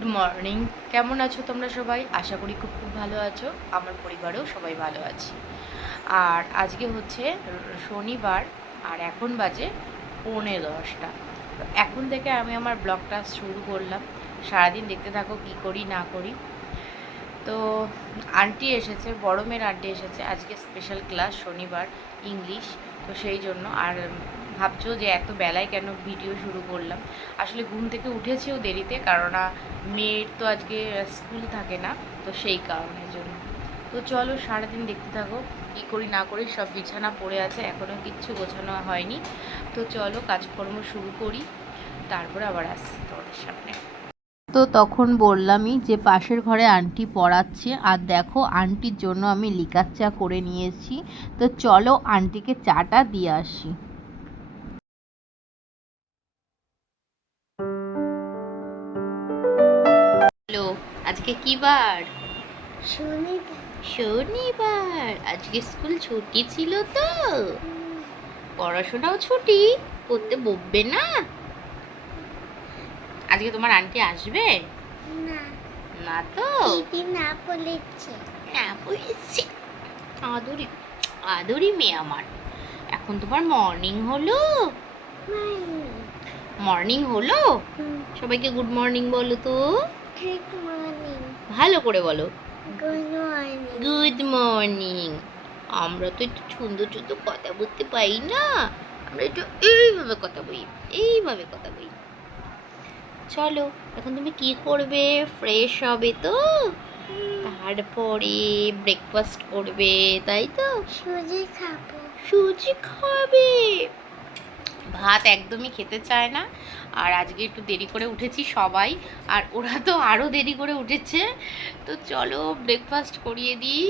Good morning. কেমন আছো তোমরা সবাই? আশা করি খুব খুব ভালো আছো। আমার পরিবারেও সবাই ভালো আছি। আর আজকে হচ্ছে শনিবার, আর এখন বাজে 9:45। তো এখন থেকে আমি আমার ব্লগটা শুরু করলাম। সারাদিন দেখতে থাকো কী করি না করি। তো আন্টি এসেছে, বড় মেয়ের আন্টি এসেছে। আজকে স্পেশাল ক্লাস, শনিবার, ইংলিশ। তো সেই জন্য আর ভাবছো যে এত বেলায় কেন ভিডিও শুরু করলাম। আসলে ঘুম থেকে উঠেছিও দেরিতে, কারণ মেয়ের তো আজকে স্কুল থাকে না, তো সেই কারণের জন্য। তো চলো সারাদিন দেখতে থাকো কী করি না করি। সব বিছানা পড়ে আছে, এখনও কিচ্ছু গোছানো হয়নি। তো চলো কাজকর্ম শুরু করি, তারপরে আবার আসছি তোমাদের সামনে। তো তখন বললামই যে পাশের ঘরে আন্টি পড়াচ্ছে, আর দেখো আন্টির জন্য আমি লিকার চা করে নিয়েছি। তো চলো আন্টিকে চাটা দিয়ে আসি। হ্যালো, আজকে কি বার? শনিবার। শনিবার। আজকে স্কুল ছুটি ছিল তো, পড়াশোনাও ছুটি, পড়তে বসবে না। আজকে তোমার আন্টি আসবে না, না? তো দিদি না বলেছে। না বলেছি। আদুরি আদুরি মেয়ে আমার। এখন তোমার মর্নিং হলো? মর্নিং হলো? সবাইকে গুড মর্নিং বলো তো। Good morning. ভালো করে বলো। Good morning. Good morning. আমরা তো একটু সুন্দর সুন্দর কথা বলতে পারি না, আমরা একটু এইভাবে কথা বলি, এইভাবে কথা বলি। চলো এখন তুমি কি করবে? ফ্রেশ হবে তো, তারপরে ব্রেকফাস্ট করবে, তাই তো? সুজি খাবো। সুজি খাবে? ভাত একদমই খেতে চায় না। আর আজকে একটু দেরি করে উঠেছি সবাই, আর ওরা তো আরও দেরি করে উঠেছে। তো চলো ব্রেকফাস্ট করিয়ে দিই।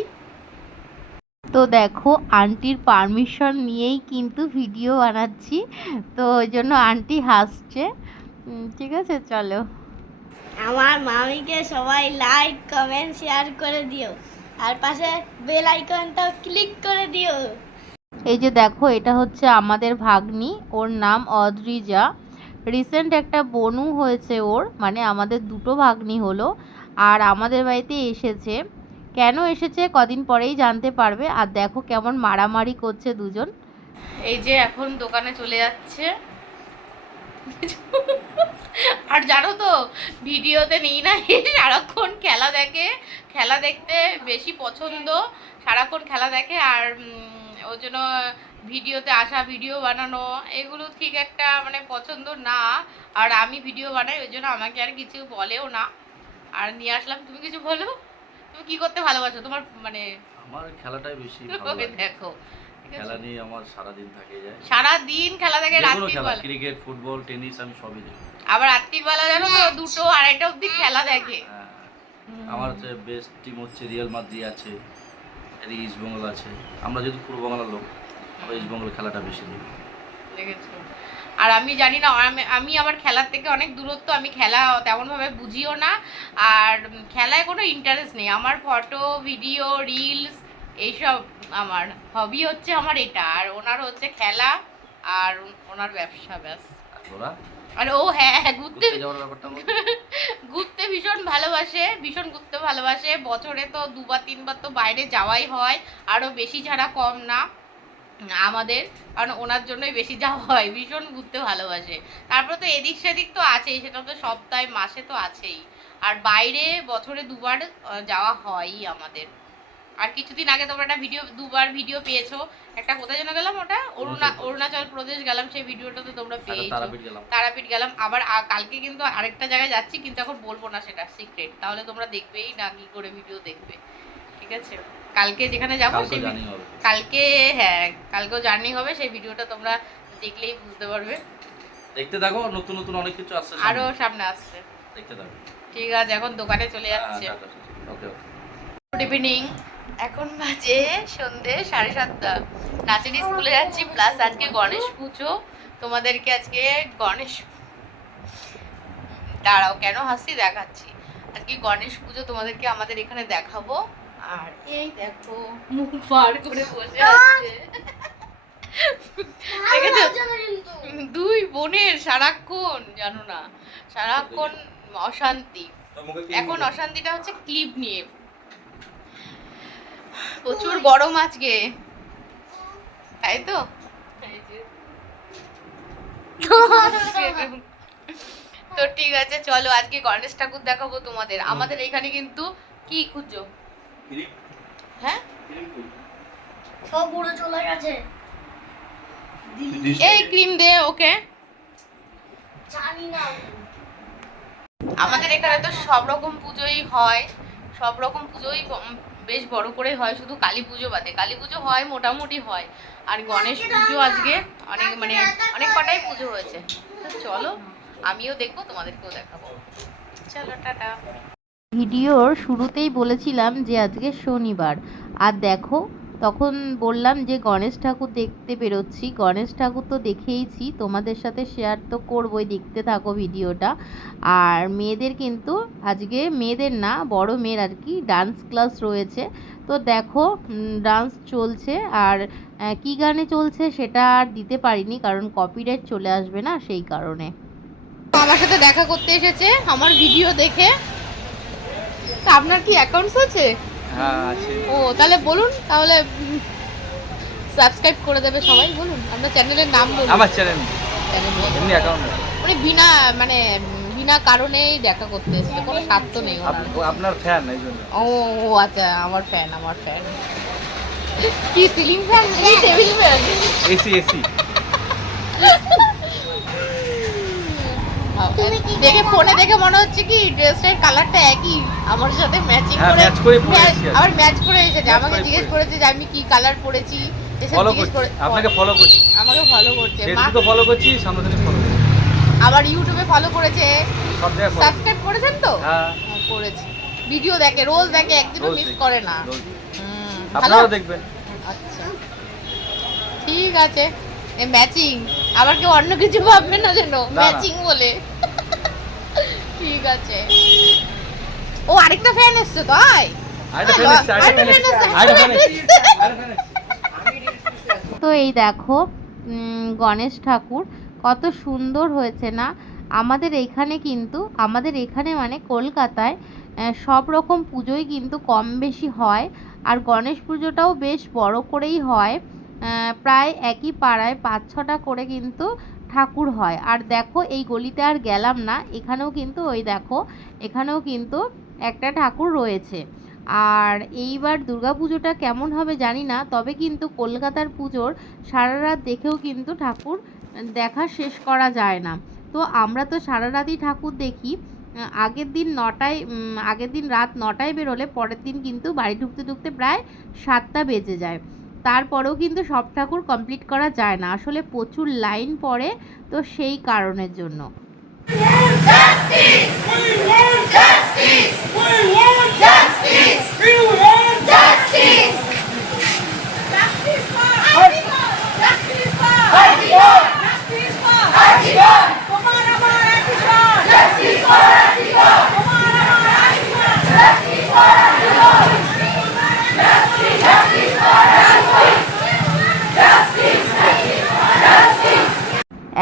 তো দেখো আন্টির পারমিশন নিয়েই কিন্তু ভিডিও বানাচ্ছি, তো ওই জন্য আন্টি হাসছে। ঠিক আছে চলো। আমার মামিকে সবাই লাইক কমেন্ট শেয়ার করে দিও, আর পাশে বেল আইকনটাও ক্লিক করে দিও। এই যে দেখো, এটা হচ্ছে আমাদের ভাগ্নি, ওর নাম অদ্রিজা। রিসেন্ট একটা বনু হয়েছে ওর, মানে আমাদের দুটো ভাগ্নি হলো, আর আমাদের বাড়িতে এসেছে। কেন এসেছে কদিন পরেই জানতে পারবে। আর দেখো কেমন মারামারি করছে দুজন। এই যে এখন দোকানে চলে যাচ্ছে। আর জানো তো, ভিডিওতে নেই না, সারাক্ষণ খেলা দেখে, খেলা দেখতে বেশি পছন্দ, সারাক্ষণ খেলা দেখে। আর ওর জন্য ভিডিওতে আসা, ভিডিও বানানো, এগুলো ঠিক একটা মানে পছন্দ না। আর আমি ভিডিও বানাই, ওই জন্য আমাকে আর কিছু বলেও না। আর নিয়ে আসলাম। তুমি কিছু বলো, তুমি কি করতে ভালোবাসো? তোমার মানে আমার খেলাটাই বেশি ভালো লাগে। দেখো খেলা নিয়ে আমার সারা দিন থাকে যায়। সারা দিন খেলা দেখে, যেকোনো খেলা, রাত্রিবেলা ক্রিকেট, ফুটবল, টেনিস, আমি সবই দেখি। আবার রাত্রিবেলা জানো তো 2টো 2:30 অবধি খেলা দেখে। হ্যাঁ, আমার হচ্ছে বেস্ট টিম হচ্ছে রিয়াল মাদ্রিদ আছে, এদিকে ইস্ট বেঙ্গল আছে। আমরা যেহেতু পূর্ব বাংলার লোক, আমরা ইস্ট বেঙ্গল খেলাটা বেশি দেখি। দেখেছো? আর আমি জানি না, আমি আমার খেলার থেকে অনেক দূরত্ব, আমি খেলা তেমনভাবে বুঝিও না। আর খেলায় কোনো ইন্টারেস্ট নেই আমার। ফটো, ভিডিও, রিলস, এইসব আমার হবি হচ্ছে আমার এটা। আর ওনার হচ্ছে খেলা, আর ওনার ব্যবসা, ব্যাস। আর ওরা আর ও হ্যাঁ, ঘুরতে যাওয়ার ব্যাপারটা বলো। ঘুরতে ভীষণ ভালোবাসে, ভীষণ ঘুরতে ভালোবাসে। বছরে তো 2বার 3বার তো বাইরে যাওয়াই হয়, আরও বেশি ছাড়া কম না আমাদের, কারণ ওনার জন্যই বেশি যাওয়া হয়। ভীষণ ঘুরতে ভালোবাসে। তারপরে তো এদিক সেদিক তো আছেই, সেটা তো সপ্তাহে মাসে তো আছেই। আর বাইরে বছরে 2বার যাওয়া হয়ই আমাদের। আর কিছুদিন আগে তোমরা একটা 2বার ভিডিও পেয়েছো, একটা কোথায় যেন গেলাম, ওটা অরুণাচল প্রদেশ গেলাম, সেই ভিডিওটা তো তোমরা পেয়েছো। তারাপীঠ গেলাম। আবার কালকে কিন্তু আরেকটা জায়গায় যাচ্ছি, কিন্তু এখন বলবো না, সেটা সিক্রেট, তাহলে তোমরা দেখবেই না কি করে ভিডিও দেখবে। ঠিক আছে, কালকে যেখানে যাবো সেই কালকে, হ্যাঁ কালকেও জার্নি হবে, সেই ভিডিওটা তোমরা দেখলেই বুঝতে পারবে। দেখতে থাকো, নতুন নতুন অনেক কিছু আসছে, আরো সামনে আসছে, দেখতে থাকো। ঠিক আছে, এখন দোকানে চলে যাচ্ছে। ওকে। Good evening. এখন বাজে সন্ধে 7:30। নাচের স্কুলে যাচ্ছি, প্লাস আজকে গণেশ পুজো। তোমাদেরকে আজকে গণেশ, দাঁড়াও কেন হাসি দেখাচ্ছি। আজকে গণেশ পুজো তোমাদেরকে আমাদের এখানে দেখাবো। আর এই দেখো মুখ পার করে বসে আছে, দেখেছো? দুই বোনের সারাক্ষণ, জানো না, সারাক্ষণ অশান্তি। এখন অশান্তিটা হচ্ছে ক্লিপ নিয়ে। প্রচুর গরম আজকে, তাই তো? তো ঠিক আছে, চলো আজকে গণেশ ঠাকুর দেখাবো তোমাদের। আমাদের এখানে কিন্তু কি খুঁজছো? হ্যাঁ, সব উড়ে চলে গেছে। এই ক্রিম দে ওকে। জানি না। আমাদের এখানে তো সব রকম পুজোই হয়, সব রকম পুজোই বেশ বড় করে হয়, শুধু কালী পুজো বাদে। কালী পুজো হয়, মোটামুটি হয়। আর গণেশ পুজো আজকে অনেক মানে অনেক কটাই পুজো হয়েছে। তো চলো আমিও দেখবো, তোমাদেরকেও দেখাবো। চলো টাটা। ভিডিওর শুরুতেই বলেছিলাম যে আজকে শনিবার, আর দেখো তখন বললাম যে গণেশ ঠাকুর দেখতে বেরোচ্ছি। গণেশ ঠাকুর তো দেখেইছি, তোমাদের সাথে শেয়ার তো করবোই, দেখতে থাকো ভিডিওটা। আর মেয়েদের কিন্তু আজকে, মেয়েদের না বড় মেয়ের আর কি, ডান্স ক্লাস রয়েছে। তো দেখো ডান্স চলছে, আর কী গানে চলছে সেটা আর দিতে পারিনি, কারণ কপিরাইট চলে আসবে না, সেই কারণে। আমার সাথে দেখা করতে এসেছে আমার ভিডিও দেখে। তা আপনার কি অ্যাকাউন্টস আছে? হ্যাঁ আছে। ও তাহলে বলুন, তাহলে সাবস্ক্রাইব করে দেবে সবাই। বলুন আপনার চ্যানেলের নাম বলুন। আমার চ্যানেল চ্যানেল এমনি অ্যাকাউন্ট মানে বিনা কারণেই দেখা করতে এসেছে, কোনো স্বার্থ নেই ওনার। আপনার ফ্যান এই জন্য। ও ও আচ্ছা, আমার ফ্যান। কি সিলিং ফ্যান নাকি টেবিল ফ্যান? AC AC. দেখে ফোনে দেখে মনে হচ্ছে কি ড্রেসটার কালারটা একই, আমার সাথে ম্যাচিং হ্যাঁ, করে match করে পরে এসেছি আজকে। আবার ম্যাচ করে এসেছে। Match আমাকে করে জিজ্ঞেস পরে। করেছে যে আমি কি কালার পরেছি, এসব ফলো জিজ্ঞেস করছি করে আপনাকে, ফলো করছি। আমাকে ফলো করছে। মা ফেসবুকে ফলো করছি, সামনে থেকে ফলো করছি, আবার ইউটিউবে ফলো করেছে। সব জায়গায় ফলো। সাবস্ক্রাইব করেছেন তো? হ্যাঁ হ্যাঁ, করেছি। ভিডিও দেখে, রোজ দেখে, একদিনও রোজ মিস দেখি, করে না। রোজ দেখি। ভালো? আপনারাও দেখবেন। আচ্ছা ঠিক আছে। এ ম্যাচিং, আবার কেউ অন্য কিছু ভাববে না যেন না। ম্যাচিং বলে। ঠিক আছে। ও আরেকটা ফ্যান এসছে তাই? তো এই দেখো গণেশ ঠাকুর কত সুন্দর হয়েছে না? আমাদের এখানে মানে কলকাতায় সব রকম পুজোই কিন্তু কম বেশি হয়, আর গণেশ পুজোটাও বেশ বড় করেই হয়। প্রায় একই পাড়ায় 5-6টা করে কিন্তু ঠাকুর হয়। আর দেখো এই গলিতে আর গেলাম না, এখানেও কিন্তু ওই দেখো, এখানেও কিন্তু একটা ঠাকুর রয়েছে। আর এইবার দুর্গাপুজোটা কেমন হবে জানি না, তবে কিন্তু কলকাতার পুজোর সারা রাত দেখেও কিন্তু ঠাকুর দেখা শেষ করা যায় না। তো আমরা তো সারা রাতই ঠাকুর দেখি। আগের দিন রাত 9টায় বেরোলে পরের দিন কিন্তু বাড়ি ঢুকতে ঢুকতে প্রায় 7টা বেজে যায়। তারপরেও কিন্তু সব ঠাকুর কমপ্লিট করা যায় না, আসলে প্রচুর লাইন পড়ে, তো সেই কারণের জন্য।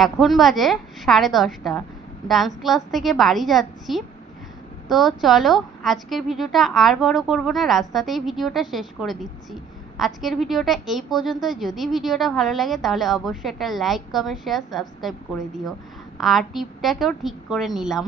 এখন বাজে 10:30, ডান্স ক্লাস থেকে বাড়ি যাচ্ছি। তো চলো আজকের ভিডিওটা আর বড় করব না, রাস্তাতেই ভিডিওটা শেষ করে দিচ্ছি। আজকের ভিডিওটা এই পর্যন্ত। যদি ভিডিওটা ভালো লাগে তাহলে অবশ্যই একটা লাইক, কমেন্ট, শেয়ার, সাবস্ক্রাইব করে দিও। আর টিপটাকেও ঠিক করে নিলাম।